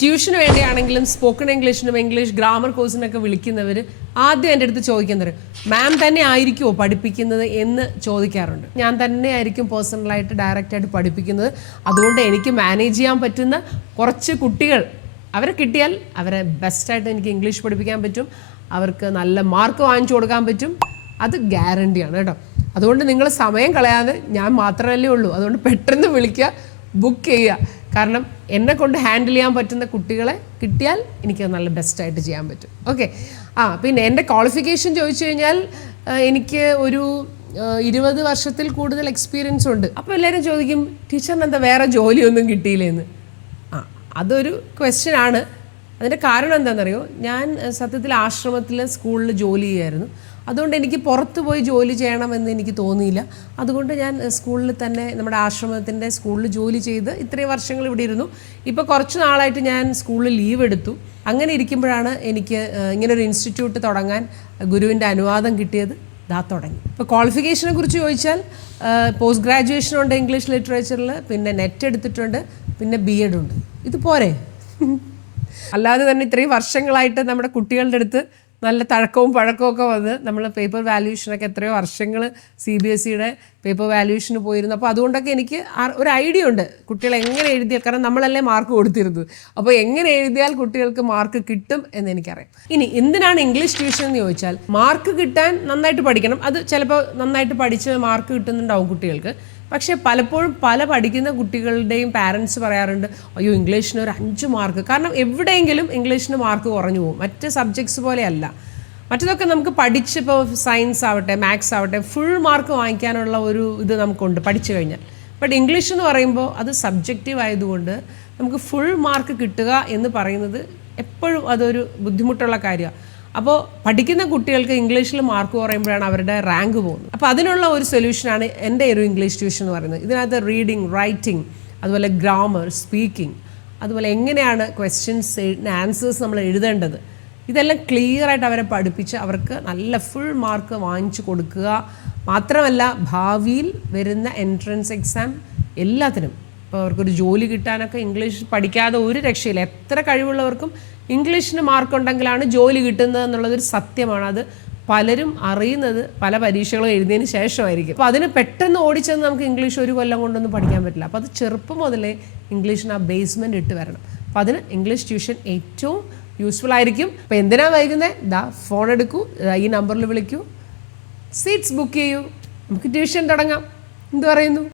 ട്യൂഷന് വേണ്ടിയാണെങ്കിലും spoken ഇംഗ്ലീഷിനും English grammar കോഴ്സിനൊക്കെ വിളിക്കുന്നവർ ആദ്യം എൻ്റെ അടുത്ത് ചോദിക്കുന്നത് മാം തന്നെ ആയിരിക്കുമോ പഠിപ്പിക്കുന്നത് എന്ന് ചോദിക്കാറുണ്ട്. ഞാൻ തന്നെ ആയിരിക്കും പേഴ്സണലായിട്ട് ഡയറക്റ്റായിട്ട് പഠിപ്പിക്കുന്നത്. അതുകൊണ്ട് എനിക്ക് മാനേജ് ചെയ്യാൻ പറ്റുന്ന കുറച്ച് കുട്ടികൾ അവരെ കിട്ടിയാൽ അവരെ ബെസ്റ്റായിട്ട് എനിക്ക് ഇംഗ്ലീഷ് പഠിപ്പിക്കാൻ പറ്റും, അവർക്ക് നല്ല മാർക്ക് വാങ്ങിച്ചു കൊടുക്കാൻ പറ്റും. അത് ഗ്യാരണ്ടിയാണ് കേട്ടോ. അതുകൊണ്ട് നിങ്ങൾ സമയം കളയാതെ, ഞാൻ മാത്രമല്ലേ ഉള്ളൂ, അതുകൊണ്ട് പെട്ടെന്ന് വിളിക്കുക, ബുക്ക് ചെയ്യുക. കാരണം എന്നെ കൊണ്ട് ഹാൻഡിൽ ചെയ്യാൻ പറ്റുന്ന കുട്ടികളെ കിട്ടിയാൽ എനിക്ക് നല്ല ബെസ്റ്റായിട്ട് ചെയ്യാൻ പറ്റും. ഓക്കെ. പിന്നെ എൻ്റെ ക്വാളിഫിക്കേഷൻ ചോദിച്ചു കഴിഞ്ഞാൽ എനിക്ക് ഒരു 20 വർഷത്തിൽ കൂടുതൽ എക്സ്പീരിയൻസ് ഉണ്ട്. അപ്പോൾ എല്ലാവരും ചോദിക്കും ടീച്ചറിന് എന്താ വേറെ ജോലിയൊന്നും കിട്ടിയില്ലേന്ന്. അതൊരു ക്വസ്റ്റ്യൻ ആണ്. അതിൻ്റെ കാരണം എന്താണെന്നറിയോ, ഞാൻ സത്യത്തിൽ ആശ്രമത്തിൽ സ്കൂളിൽ ജോലി ചെയ്യുമായിരുന്നു. അതുകൊണ്ട് എനിക്ക് പുറത്ത് പോയി ജോലി ചെയ്യണമെന്ന് എനിക്ക് തോന്നിയില്ല. അതുകൊണ്ട് ഞാൻ സ്കൂളിൽ തന്നെ, നമ്മുടെ ആശ്രമത്തിൻ്റെ സ്കൂളിൽ ജോലി ചെയ്ത് ഇത്രയും വർഷങ്ങൾ ഇവിടെ ഇരുന്നു. ഇപ്പോൾ കുറച്ച് നാളായിട്ട് ഞാൻ സ്കൂളിൽ ലീവ് എടുത്തു. അങ്ങനെ ഇരിക്കുമ്പോഴാണ് എനിക്ക് ഇങ്ങനൊരു ഇൻസ്റ്റിറ്റ്യൂട്ട് തുടങ്ങാൻ ഗുരുവിൻ്റെ അനുവാദം കിട്ടിയത്. തുടങ്ങി. ഇപ്പോൾ ക്വാളിഫിക്കേഷനെ കുറിച്ച് ചോദിച്ചാൽ പോസ്റ്റ് ഗ്രാജുവേഷനുണ്ട് ഇംഗ്ലീഷ് ലിറ്ററേച്ചറിൽ, പിന്നെ നെറ്റ് എടുത്തിട്ടുണ്ട്, പിന്നെ BEd ഉണ്ട്. ഇത് പോരെ? അല്ലാതെ തന്നെ ഇത്രയും വർഷങ്ങളായിട്ട് നമ്മുടെ കുട്ടികളുടെ അടുത്ത് നല്ല തഴക്കവും പഴക്കമൊക്കെ വന്ന് നമ്മൾ പേപ്പർ വാല്യൂഷനൊക്കെ എത്രയോ വർഷങ്ങൾ CBSEയുടെ പേപ്പർ വാല്യൂഷന് പോയിരുന്നു. അപ്പോൾ അതുകൊണ്ടൊക്കെ എനിക്ക് ഒരു ഐഡിയ ഉണ്ട് കുട്ടികൾ എങ്ങനെ എഴുതിയാൽ, കാരണം നമ്മളല്ലേ മാർക്ക് കൊടുത്തിരുന്നത്, അപ്പോൾ എങ്ങനെ എഴുതിയാൽ കുട്ടികൾക്ക് മാർക്ക് കിട്ടും എന്ന് എനിക്കറിയാം. ഇനി എന്തിനാണ് ഇംഗ്ലീഷ് ട്യൂഷൻ എന്ന് ചോദിച്ചാൽ, മാർക്ക് കിട്ടാൻ നന്നായിട്ട് പഠിക്കണം. അത് ചിലപ്പോൾ നന്നായിട്ട് പഠിച്ച് മാർക്ക് കിട്ടുന്നുണ്ടാവും കുട്ടികൾക്ക്. പക്ഷേ പലപ്പോഴും പല പഠിക്കുന്ന കുട്ടികളുടെയും പാരൻസ് പറയാറുണ്ട്, അയ്യോ ഇംഗ്ലീഷിന് ഒരു 5 മാർക്ക്. കാരണം എവിടെയെങ്കിലും ഇംഗ്ലീഷിന് മാർക്ക് കുറഞ്ഞു പോകും. മറ്റ് സബ്ജക്ട്സ് പോലെയല്ല. മറ്റതൊക്കെ നമുക്ക് പഠിച്ച്, ഇപ്പോൾ സയൻസ് ആവട്ടെ മാത്സ് ആവട്ടെ ഫുൾ മാർക്ക് വാങ്ങിക്കാനുള്ള ഒരു ഇത് നമുക്കുണ്ട് പഠിച്ചു കഴിഞ്ഞാൽ. ബട്ട് ഇംഗ്ലീഷ് എന്ന് പറയുമ്പോൾ അത് സബ്ജക്റ്റീവ് ആയതുകൊണ്ട് നമുക്ക് ഫുൾ മാർക്ക് കിട്ടുക എന്ന് പറയുന്നത് എപ്പോഴും അതൊരു ബുദ്ധിമുട്ടുള്ള കാര്യമാണ്. അപ്പോൾ പഠിക്കുന്ന കുട്ടികൾക്ക് ഇംഗ്ലീഷിൽ മാർക്ക് കുറയുമ്പോഴാണ് അവരുടെ റാങ്ക് പോകുന്നത്. അപ്പോൾ അതിനുള്ള ഒരു സൊല്യൂഷനാണ് എൻ്റെ ഒരു ഇംഗ്ലീഷ് ട്യൂഷൻ എന്ന് പറയുന്നത്. ഇതിനകത്ത് റീഡിങ്, റൈറ്റിംഗ്, അതുപോലെ ഗ്രാമർ, സ്പീക്കിംഗ്, അതുപോലെ എങ്ങനെയാണ് ക്വസ്റ്റ്യൻസ് ആൻസേഴ്സ് നമ്മൾ എഴുതേണ്ടത്, ഇതെല്ലാം ക്ലിയറായിട്ട് അവരെ പഠിപ്പിച്ച് അവർക്ക് നല്ല ഫുൾ മാർക്ക് വാങ്ങിച്ചു കൊടുക്കുക. മാത്രമല്ല ഭാവിയിൽ വരുന്ന എൻട്രൻസ് എക്സാം എല്ലാത്തിനും, ഇപ്പോൾ അവർക്കൊരു ജോലി കിട്ടാനൊക്കെ ഇംഗ്ലീഷ് പഠിക്കാതെ ഒരു രക്ഷയില്ല. എത്ര കഴിവുള്ളവർക്കും ഇംഗ്ലീഷിന് മാർക്കുണ്ടെങ്കിലാണ് ജോലി കിട്ടുന്നത് എന്നുള്ളതൊരു സത്യമാണ്. അത് പലരും അറിയുന്നത് പല പരീക്ഷകളും എഴുതിയതിന് ശേഷമായിരിക്കും. അപ്പോൾ അതിന് പെട്ടെന്ന് ഓടിച്ചെന്ന് നമുക്ക് ഇംഗ്ലീഷ് ഒരു കൊല്ലം കൊണ്ടൊന്നും പഠിക്കാൻ പറ്റില്ല. അപ്പോൾ അത് ചെറുപ്പം മുതലേ ഇംഗ്ലീഷിന് ആ ബേസ്മെൻറ്റ് ഇട്ട് വരണം. അപ്പോൾ അതിന് ഇംഗ്ലീഷ് ട്യൂഷൻ ഏറ്റവും യൂസ്ഫുൾ ആയിരിക്കും. അപ്പോൾ എന്തിനാ വൈകുന്നത്? ഫോൺ എടുക്കൂ, ഈ നമ്പറിൽ വിളിക്കൂ, സീറ്റ്സ് ബുക്ക് ചെയ്യൂ, നമുക്ക് ട്യൂഷൻ തുടങ്ങാം. എന്ത് പറയുന്നു?